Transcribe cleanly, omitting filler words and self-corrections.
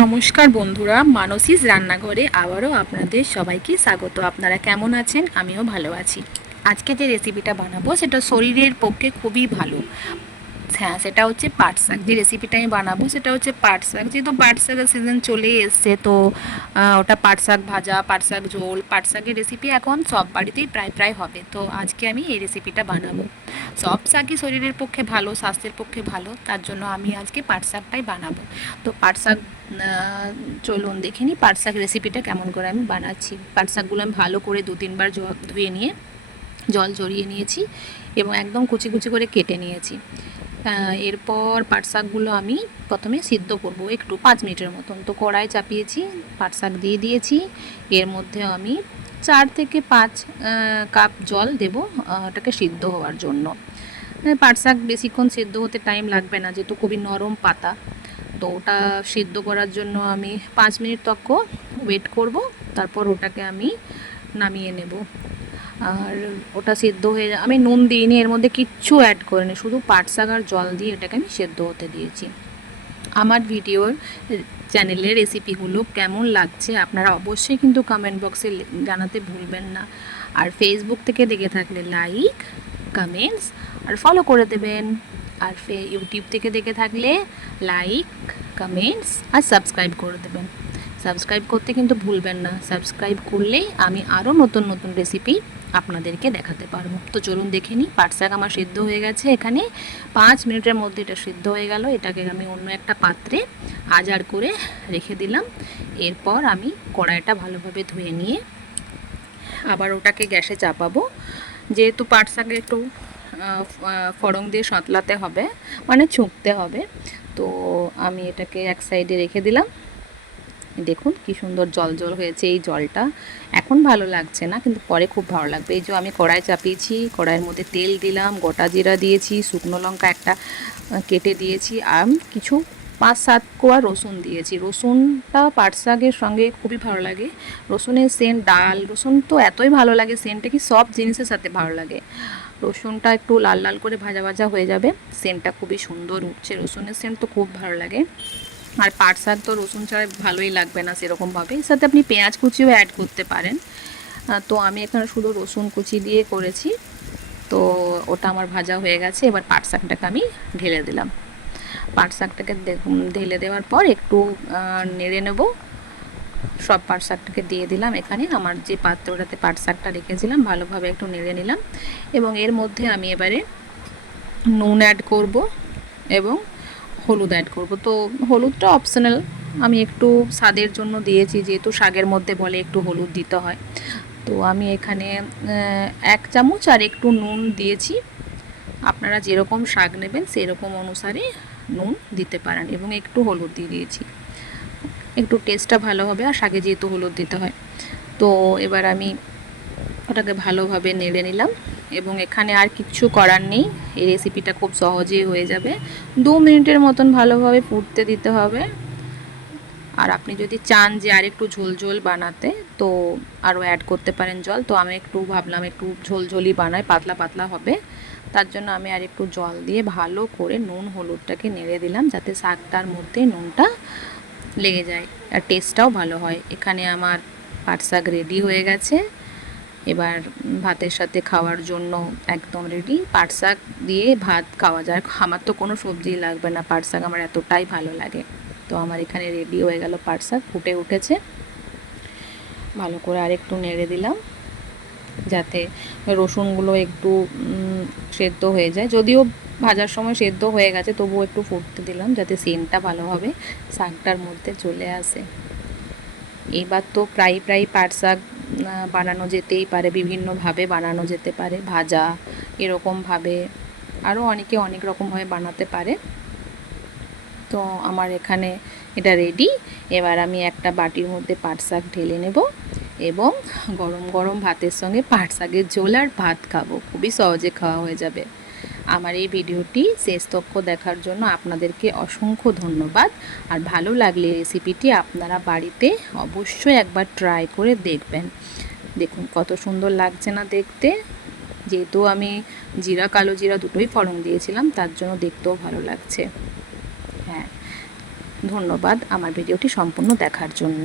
নমস্কার বন্ধুরা, মানসীর রান্নাঘরে আবারও আপনাদের সবাইকে স্বাগত। আপনারা কেমন আছেন? আমিও ভালো আছি। আজকে যে রেসিপিটা বানাবো সেটা শরীরের পক্ষে খুবই ভালো। হ্যাঁ, সেটা হচ্ছে পাট শাক। যে রেসিপিটা আমি বানাবো সেটা হচ্ছে পাট শাক। যেহেতু পাট শাকের সিজন চলেই এসছে, তো ওটা পাট শাক ভাজা, পাট শাক ঝোল, পাট শাকের রেসিপি এখন সব বাড়িতেই প্রায় প্রায় হবে। তো আজকে আমি এই রেসিপিটা বানাবো। সব শাকই শরীরের পক্ষে ভালো, স্বাস্থ্যের পক্ষে ভালো, তার জন্য আমি আজকে পাট শাকটাই বানাবো। তো পাট শাক চলুন দেখে নিই পাট শাক রেসিপিটা কেমন করে আমি বানাচ্ছি। পাট শাকগুলো আমি ভালো করে 2-3 বার ধুয়ে নিয়ে জল ঝরিয়ে নিয়েছি এবং একদম কুচি কুচি করে কেটে নিয়েছি। এরপর পাট শাকগুলো আমি প্রথমে সিদ্ধ করব একটু 5 মিনিটের মতন। তো কড়াই চাপিয়েছি, পাট শাক দিয়ে দিয়েছি। এর মধ্যে আমি 4 থেকে 5 কাপ জল দেব ওটাকে সিদ্ধ হওয়ার জন্য। পাট শাক বেশিক্ষণ সিদ্ধ হতে টাইম লাগবে না, যেহেতু খুবই নরম পাতা। তো ওটা সিদ্ধ করার জন্য আমি 5 মিনিট তক ওয়েট করব, তারপর ওটাকে আমি নামিয়ে নেব। আর ওটা সেদ্ধ হয়ে আমি নুন দিইনি, এর মধ্যে কিচ্ছু অ্যাড করিনি, শুধু পাট শাক আর জল দিয়ে এটাকে আমি সেদ্ধ হতে দিয়েছি। আমার ভিডিওর চ্যানেলের রেসিপিগুলো কেমন লাগছে আপনারা অবশ্যই কিন্তু কমেন্ট বক্সে জানাতে ভুলবেন না। আর ফেসবুক থেকে দেখে থাকলে লাইক, কমেন্টস আর ফলো করে দেবেন। আর ইউটিউব থেকে দেখে থাকলে লাইক, কমেন্টস আর সাবস্ক্রাইব করে দেবেন। সাবস্ক্রাইব করতে কিন্তু ভুলবেন না, সাবস্ক্রাইব করলেই আমি আরও নতুন নতুন রেসিপি আপনাদেরকে দেখাতে পারবো। তো চলুন দেখে নিই। পাট শাক আমার সিদ্ধ হয়ে গেছে, এখানে 5 মিনিটের মধ্যে এটা সিদ্ধ হয়ে গেল। এটাকে আমি অন্য একটা পাত্রে আজাড় করে রেখে দিলাম। এরপর আমি কড়াইটা ভালোভাবে ধুয়ে নিয়ে আবার ওটাকে গ্যাসে চাপাবো। যেহেতু পাট শাকে একটু ফড়ং দিয়ে সাঁতলাতে হবে, মানে ছুঁকতে হবে, তো আমি এটাকে এক সাইডে রেখে দিলাম। দেখুন কি সুন্দর জল জল হয়েছে। এই জলটা এখন ভালো লাগছে না, কিন্তু পরে খুব ভালো লাগবে। এই যে আমি কড়াই চাপিয়েছি, কড়াইয়ের মধ্যে তেল দিলাম, গোটা জিরা দিয়েছি, শুকনো লঙ্কা একটা কেটে দিয়েছি, আর কিছু 5-7 কোয়া রসুন দিয়েছি। রসুনটা পাট শাকের সঙ্গে খুবই ভালো লাগে। রসুনের সেন্ট, ডাল রসুন তো এতই ভালো লাগে, সেন্টটা কি সব জিনিসের সাথে ভালো লাগে। রসুনটা একটু লাল লাল করে ভাজা ভাজা হয়ে যাবে, সেন্টটা খুবই সুন্দর উঠছে, রসুনের সেন্ট তো খুব ভালো লাগে। আর পাট শাক তো রসুন ছাড়া ভালোই লাগবে না সেরকমভাবে, এর সাথে আপনি পেঁয়াজ কুচিও অ্যাড করতে পারেন। তো আমি এখানে শুধু রসুন কুচি দিয়ে করেছি। তো ওটা আমার ভাজা হয়ে গেছে, এবার পাট শাকটাকে আমি ঢেলে দিলাম। পাট শাকটাকে ঢেলে দেওয়ার পর একটু নেড়ে নেব। সব পাট শাকটাকে দিয়ে দিলাম এখানে, আমার যে পাত্রটাতে পাট শাকটা রেখেছিলাম ভালোভাবে একটু নেড়ে নিলাম। এবং এর মধ্যে আমি এবারে নুন অ্যাড করব এবং হলুদ অ্যাড করব। তো হলুদটা অপশনাল, আমি একটু স্বাদের জন্য দিয়েছি, যেহেতু শাকের মধ্যে বলে একটু হলুদ দিতে হয়। তো আমি এখানে 1 চামচ আর একটু নুন দিয়েছি। আপনারা যেরকম শাক নেবেন সেরকম অনুসারে নুন দিতে পারেন, এবং একটু হলুদ দিয়ে দিয়েছি, একটু টেস্টটা ভালো হবে, আর শাকে যেহেতু হলুদ দিতে হয়। তো এবার আমি ওটাকে ভালোভাবে নেড়ে নিলাম, এবং এখানে আর কিচ্ছু করার নেই, এই রেসিপিটা খুব সহজেই হয়ে যাবে। 2 মিনিটের মতন ভালোভাবে ফুটতে দিতে হবে। আর আপনি যদি চান যে আর একটু ঝোল ঝোল বানাতে, তো আরও অ্যাড করতে পারেন জল। তো আমি একটু ভাবলাম একটু ঝোল ঝোলই বানাই, পাতলা পাতলা হবে, তার জন্য আমি আর একটু জল দিয়ে ভালো করে নুন হলুদটাকে নেড়ে দিলাম, যাতে শাকটার মধ্যে নুনটা লেগে যায় আর টেস্টটাও ভালো হয়। এখানে আমার পাট শাক রেডি হয়ে গেছে, এবার ভাতের সাথে খাওয়ার জন্য একদম রেডি। পাট শাক দিয়ে ভাত খাওয়া যায়, আমার তো কোনো সবজি লাগবে না, পাট শাক আমার এতটাই ভালো লাগে। তো আমার এখানে রেডি হয়ে গেল পাট শাক, ফুটে উঠেছে। ভালো করে আরেকটু নেড়ে দিলাম যাতে রসুনগুলো একটু সেদ্ধ হয়ে যায়, যদিও ভাজার সময় সেদ্ধ হয়ে গেছে, তবুও একটু ফুটতে দিলাম যাতে সেন্টটা ভালোভাবে শাকটার মধ্যে চলে আসে। এবার তো প্রায় প্রায় পাট শাক বানানো যেতেই পারে, বিভিন্নভাবে বানানো যেতে পারে, ভাজা এরকমভাবে, আরও অনেকে অনেক রকমভাবে বানাতে পারে। তো আমার এখানে এটা রেডি। এবার আমি একটা বাটির মধ্যে পাট শাক ঢেলে নেব এবং গরম গরম ভাতের সঙ্গে পাট শাকের ঝোল আর ভাত খাবো, খুবই সহজে খাওয়া হয়ে যাবে। আমার এই ভিডিওটি শেষ তক্ষ দেখার জন্য আপনাদেরকে অসংখ্য ধন্যবাদ। আর ভালো লাগলে রেসিপিটি আপনারা বাড়িতে অবশ্যই একবার ট্রাই করে দেখবেন। দেখুন কত সুন্দর লাগছে না দেখতে, যেহেতু আমি জিরা কালো জিরা দুটোই ফোড়ন দিয়েছিলাম, তার জন্য দেখতেও ভালো লাগছে। হ্যাঁ, ধন্যবাদ আমার ভিডিওটি সম্পূর্ণ দেখার জন্য।